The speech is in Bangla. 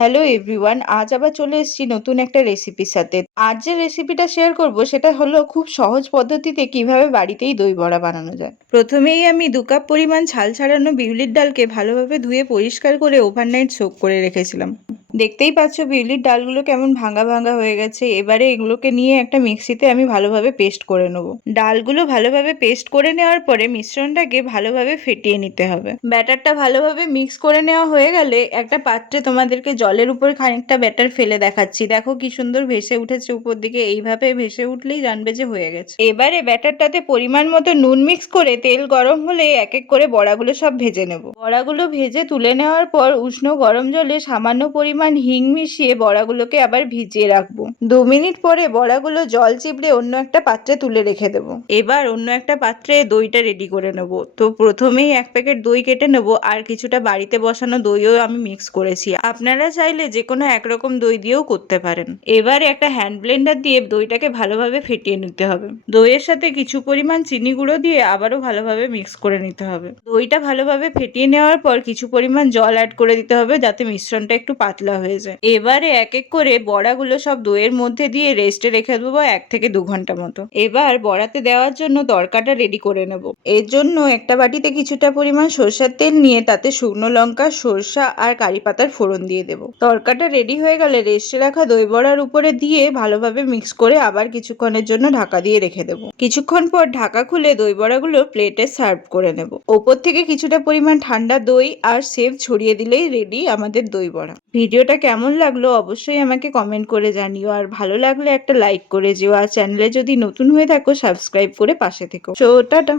হ্যালো এভরিওয়ান আজ আবার চলে এসেছি নতুন একটা রেসিপির সাথে। আজ যে রেসিপিটা শেয়ার করব, সেটা হলো খুব সহজ পদ্ধতিতে কীভাবে বাড়িতেই দই বড়া বানানো যায়। প্রথমেই আমি দু কাপ পরিমাণ ছাল ছাড়ানো বিউলির ডালকে ভালোভাবে ধুয়ে পরিষ্কার করে ওভারনাইট সোক করে রেখেছিলাম। দেখতেই পাচ্ছ বিউলির ডালগুলো কেমন ভাঙা ভাঙা হয়ে গেছে। এবারে এগুলোকে নিয়ে একটা মিক্সিতে আমি ভালোভাবে পেস্ট করে নেব। ডালগুলো ভালোভাবে পেস্ট করে নেওয়ার পরে মিশ্রণটাকে ভালোভাবে ফেটিয়ে নিতে হবে। ব্যাটারটা ভালোভাবে মিক্স করে নেওয়া হয়ে গেলে একটা পাত্রে তোমাদেরকে জলের উপর খানিকটা ব্যাটার ফেলে দেখাচ্ছি। দেখো কি সুন্দর ভেসে উঠেছে উপর দিকে এইভাবে ভেসে উঠলেই জানবে যে হয়ে গেছে। এবারে ব্যাটারটাতে পরিমাণ মতো নুন মিক্স করে তেল গরম হলে এক এক করে বড়াগুলো সব ভেজে নেব। বড়াগুলো ভেজে তুলে নেওয়ার পর উষ্ণ গরম জলে সামান্য পরিমাণ হিং মিশিয়ে বড়াগুলোকে আবার ভিজিয়ে রাখব। দু মিনিট পরে বড়াগুলো জল চিপড়ে অন্য একটা পাত্রে তুলে রেখে দেব। এবার অন্য একটা পাত্রে দইটা রেডি করে নেব। তো প্রথমেই এক প্যাকেট দই কেটে নেব, আর কিছুটা বাড়িতে বসানো দইও আমি মিক্স করেছি। আপনারা চাইলে যে কোনো একরকম দই দিয়েও করতে পারেন। এবারে একটা হ্যান্ড ব্লেন্ডার দিয়ে দইটাকে ভালোভাবে ফেটিয়ে নিতে হবে। দইয়ের সাথে কিছু পরিমাণ চিনি গুঁড়ো দিয়ে আবারও ভালোভাবে মিক্স করে নিতে হবে। দইটা ভালোভাবে ফেটিয়ে নেওয়ার পর কিছু পরিমাণ জল অ্যাড করে দিতে হবে, যাতে মিশ্রণটা একটু পাতলা হয়ে যায়। এবারে এক এক করে বড়াগুলো সব দইয়ের মধ্যে দিয়ে রেস্টে রেখে দেবো এক থেকে দু ঘণ্টা মতো। এবার বড়াতে দেওয়ার জন্য তরকাটা রেডি করে নেব। এর জন্য একটা বাটিতে কিছুটা পরিমাণ সরষের তেল নিয়ে তাতে শুকনো লঙ্কা, সরষা আর কারি পাতার ফোড়ন দিয়ে দেবো। তরকাটা রেডি হয়ে গেলে রেস্টে রাখা দই বড়ার উপরে দিয়ে ভালোভাবে মিক্স করে আবার কিছুক্ষণের জন্য ঢাকা দিয়ে রেখে দেবো। কিছুক্ষণ পর ঢাকা খুলে দই বড়াগুলো প্লেটে সার্ভ করে নেব। ওপর থেকে কিছুটা পরিমাণ ঠান্ডা দই আর সেভ ছড়িয়ে দিলেই রেডি আমাদের দই বড়া। ভিডিওটা কেমন লাগল অবশ্যই আমাকে কমেন্ট করে জানিও। আর ভালো লাগলে একটা লাইক করে যেও। আর চ্যানেলে যদি নতুন হয়ে থাকো সাবস্ক্রাইব করে পাশে থেকো। So tata.